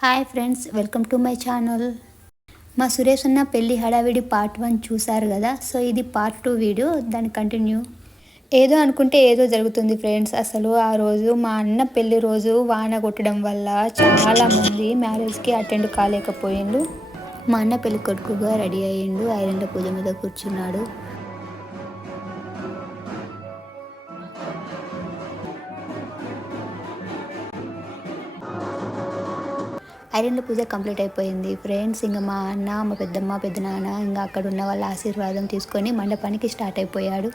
Hi friends welcome to my channel. మా సురేష్ అన్న పెళ్ళి హడావిడి పార్ట్ వన్ చూసారు కదా సో ఇది పార్ట్ టూ వీడియో దాని కంటిన్యూ. ఏదో అనుకుంటే ఏదో జరుగుతుంది ఫ్రెండ్స్ అసలు ఆ రోజు మా అన్న పెళ్ళి రోజు వాన కొట్టడం వల్ల చాలామంది మ్యారేజ్కి అటెండ్ కాలేకపోయిండు. మా అన్న పెళ్ళి కొడుకుగా రెడీ అయ్యిండు ఐరన్ల పూజ మీద కూర్చున్నాడు. ఐరన్ల పూజ కంప్లీట్ అయిపోయింది. ఫ్రెండ్స్ ఇంకా మా అన్న మా పెద్దమ్మ పెద్దనాన్న ఇంకా అక్కడ ఉన్న వాళ్ళ ఆశీర్వాదం తీసుకొని మండపానికి స్టార్ట్ అయిపోయాడు.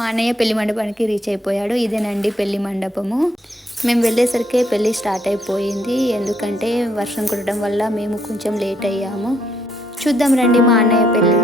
మా అన్నయ్య పెళ్ళి మండపానికి రీచ్ అయిపోయాడు. ఇదేనండి పెళ్ళి మండపము. మేము వెళ్ళేసరికి పెళ్ళి స్టార్ట్ అయిపోయింది. ఎందుకంటే వర్షం కుట్టడం వల్ల మేము కొంచెం లేట్ అయ్యాము. చూద్దాం రండి మా అన్నయ్య పెళ్ళి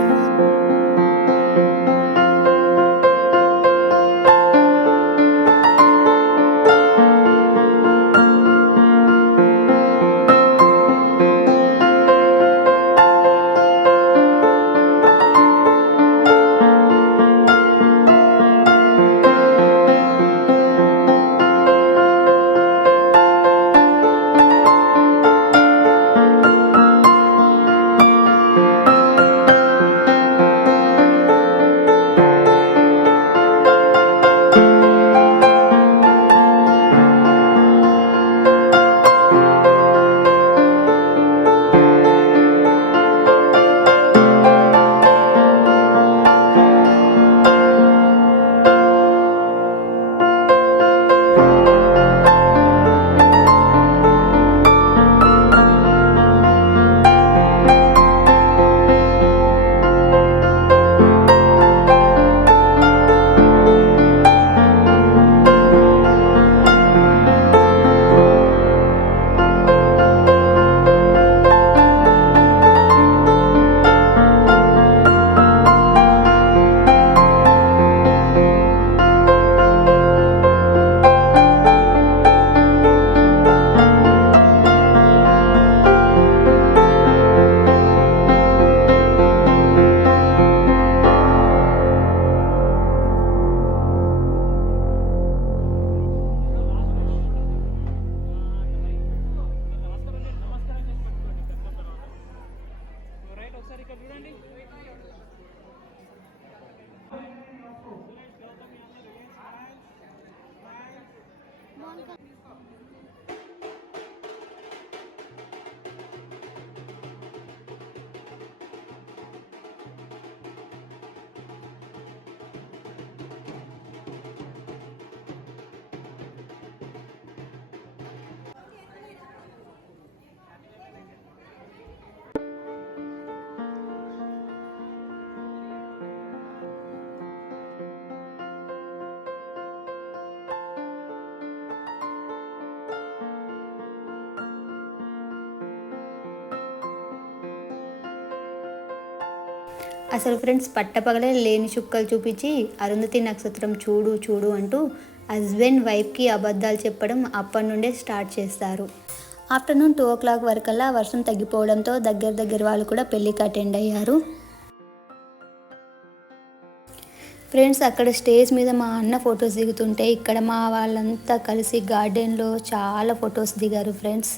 ఒకసారి అసలు ఫ్రెండ్స్ పట్టపగలే లేని చుక్కలు చూపించి అరుంధతి నక్షత్రం చూడు చూడు అంటూ హస్బెండ్ వైఫ్కి అబద్ధాలు చెప్పడం అప్పటి నుండే స్టార్ట్ చేస్తారు. ఆఫ్టర్నూన్ టూ ఓ క్లాక్ వరకల్లా వర్షం తగ్గిపోవడంతో దగ్గర దగ్గర వాళ్ళు కూడా పెళ్ళికి అటెండ్ అయ్యారు. ఫ్రెండ్స్ అక్కడ స్టేజ్ మీద మా అన్న ఫొటోస్ దిగుతుంటే ఇక్కడ మా వాళ్ళంతా కలిసి గార్డెన్లో చాలా ఫొటోస్ దిగారు ఫ్రెండ్స్.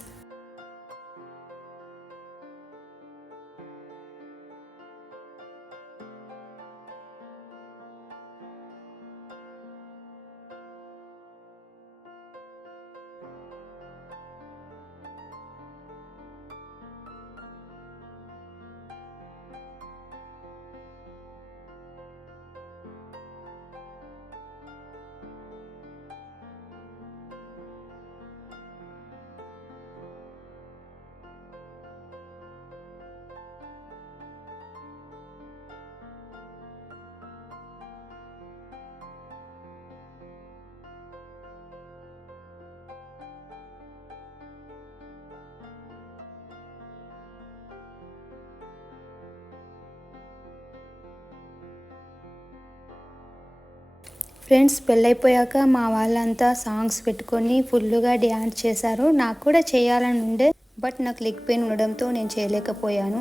ఫ్రెండ్స్ పెళ్ళైపోయాక మా వాళ్ళంతా సాంగ్స్ పెట్టుకొని ఫుల్గా డ్యాన్స్ చేశారు. నాకు కూడా చేయాలని ఉండే బట్ నాకు లెగ్ పెయిన్ ఉండడంతో నేను చేయలేకపోయాను.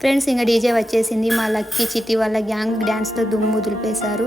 ఫ్రెండ్స్ ఇంకా డీజే వచ్చేసింది. మా లక్కీ చిట్టి వాళ్ళ గ్యాంగ్ డ్యాన్స్తో దుమ్ము దులిపేశారు.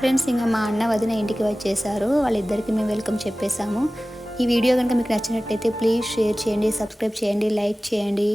ఫ్రెండ్స్ ఇంకా మా అన్న వదిన ఇంటికి వచ్చేసారు వాళ్ళిద్దరికి మేము వెల్కమ్ చెప్పేశాము. ఈ వీడియో కనుక మీకు నచ్చినట్టయితే ప్లీజ్ షేర్ చేయండి సబ్స్క్రైబ్ చేయండి లైక్ చేయండి.